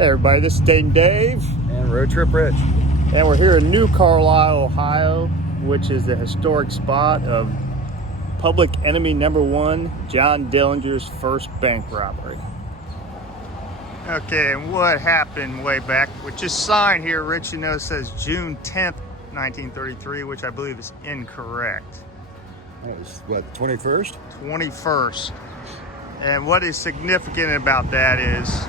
Hey everybody, this is Dayton Dave. And Road Trip Rich. And we're here in New Carlisle, Ohio, which is the historic spot of public enemy number one, John Dillinger's first bank robbery. Okay, and what happened way back, with this sign here, Rich, you know, says June 10th, 1933, which I believe is incorrect. That was, what, 21st? 21st. And what is significant about that is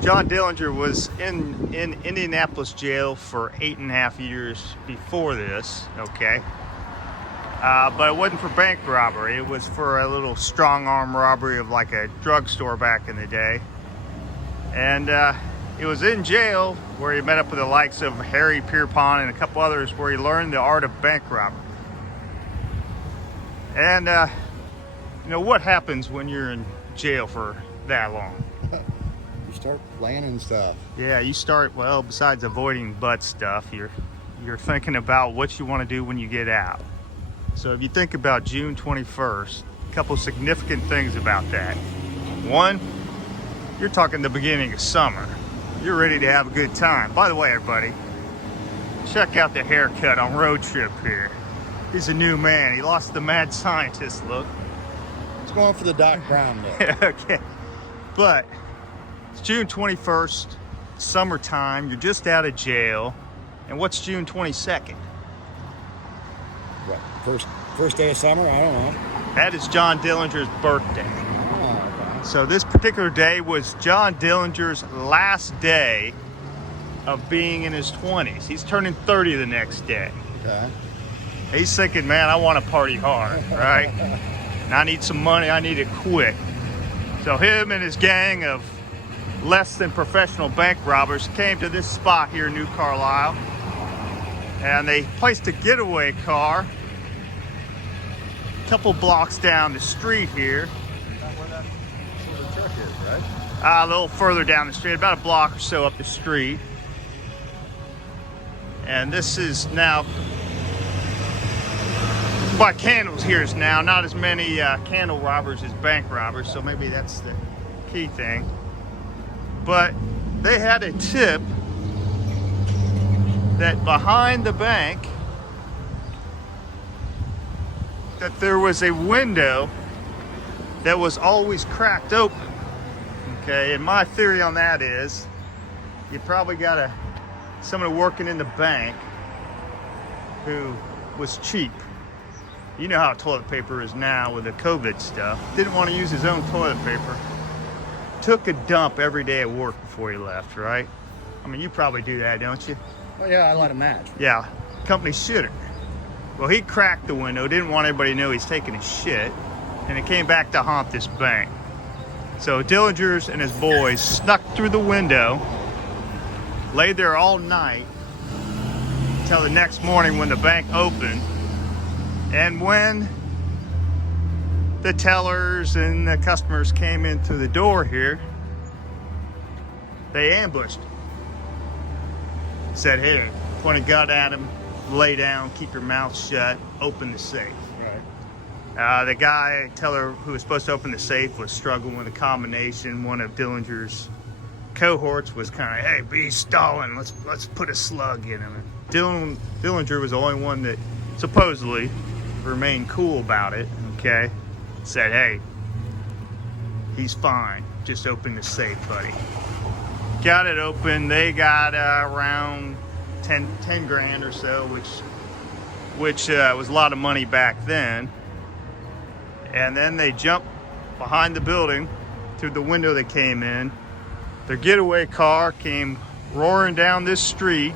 John Dillinger was in Indianapolis jail for 8.5 years before this, okay? But it wasn't for bank robbery. It was for a little strong arm robbery of like a drugstore back in the day. And it was in jail where he met up with the likes of Harry Pierpont and a couple others, where he learned the art of bank robbery. And you know what happens when you're in jail for that long? You start planning stuff. Yeah, you start, well, besides avoiding butt stuff, you're thinking about what you want to do when you get out. So if you think about June 21st, a couple significant things about that. One, you're talking the beginning of summer. You're ready to have a good time. By the way, everybody, check out the haircut on Road Trip here. He's a new man. He lost the mad scientist look. It's going for the Doc Brown look. Okay, but it's June 21st, summertime. You're just out of jail. And what's June 22nd? What, first day of summer? I don't know. That is John Dillinger's birthday. Oh, okay. So this particular day was John Dillinger's last day of being in his 20s. He's turning 30 the next day. Okay. He's thinking, man, I want to party hard, right? And I need some money. I need it quick. So him and his gang of less than professional bank robbers came to this spot here in New Carlisle, and they placed a getaway car a couple blocks down the street here. Is that where that silver truck is, right? A little further down the street, about a block or so up the street. And this is now, by candles here is now not as many candle robbers as bank robbers, so maybe that's the key thing. But they had a tip that behind the bank, that there was a window that was always cracked open. Okay, and my theory on that is you probably got someone working in the bank who was cheap. You know how toilet paper is now with the COVID stuff. Didn't want to use his own toilet paper. Took a dump every day at work before he left, right? I mean, you probably do that, don't you? Oh, yeah, I light a match. Yeah, company shouldn't. Well, he cracked the window, didn't want anybody to know he's taking a shit, and it came back to haunt this bank. So Dillinger's and his boys snuck through the window, laid there all night until the next morning when the bank opened. And when the tellers and the customers came in through the door here, they ambushed him. Said, hey, point a gun at him, lay down, keep your mouth shut, open the safe. Right. The guy, teller who was supposed to open the safe, was struggling with a combination. One of Dillinger's cohorts was kind of, hey, be stalling, let's put a slug in him. And Dillinger was the only one that supposedly remained cool about it, okay? Said, hey, he's fine, just open the safe, buddy. Got it open. They got around 10 grand or so, which was a lot of money back then. And then they jumped behind the building through the window they came in. Their getaway car came roaring down this street,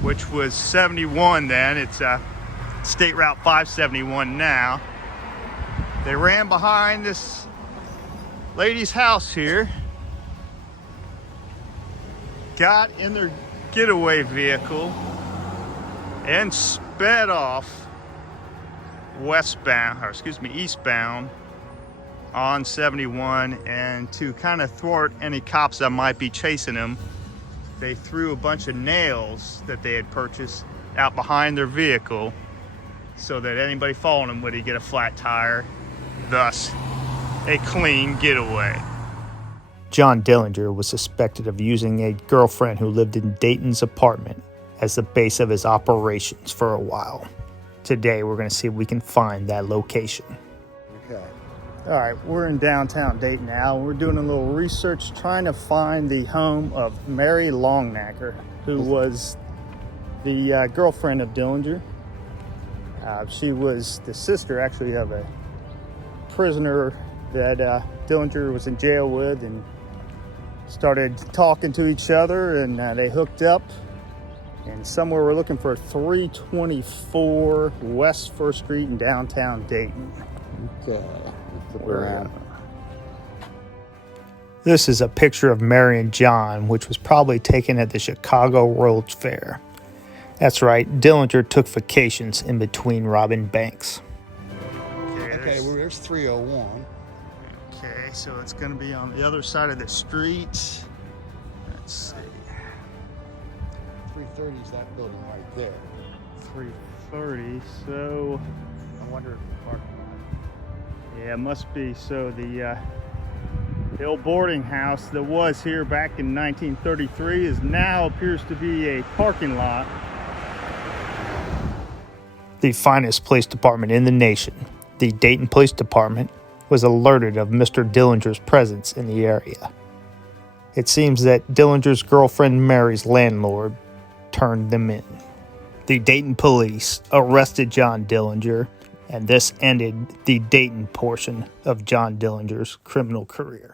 which was 71 then. It's State Route 571 now. They ran behind this lady's house here, got in their getaway vehicle, and sped off eastbound on 71. And to kind of thwart any cops that might be chasing them, they threw a bunch of nails that they had purchased out behind their vehicle so that anybody following them would get a flat tire, thus a clean getaway. John Dillinger was suspected of using a girlfriend who lived in Dayton's apartment as the base of his operations for a while. Today, we're going to see if we can find that location. Okay. All right, we're in downtown Dayton now. We're doing a little research trying to find the home of Mary Longnecker, who was the girlfriend of Dillinger. She was the sister, actually, of a prisoner that Dillinger was in jail with, and started talking to each other, and they hooked up. And somewhere we're looking for 324 West 1st Street in downtown Dayton. Okay. Flip around. This is a picture of Mary and John, which was probably taken at the Chicago World's Fair. That's right, Dillinger took vacations in between robbing banks. Okay, well, there's 301. Okay, so it's going to be on the other side of the street. Let's see. 330 is that building right there. 330, so I wonder if the parking lot. yeah, it must be. So the old boarding house that was here back in 1933 is now appears to be a parking lot. The finest police department in the nation, the Dayton Police Department, was alerted of Mr. Dillinger's presence in the area. It seems that Dillinger's girlfriend Mary's landlord turned them in. The Dayton police arrested John Dillinger, and this ended the Dayton portion of John Dillinger's criminal career.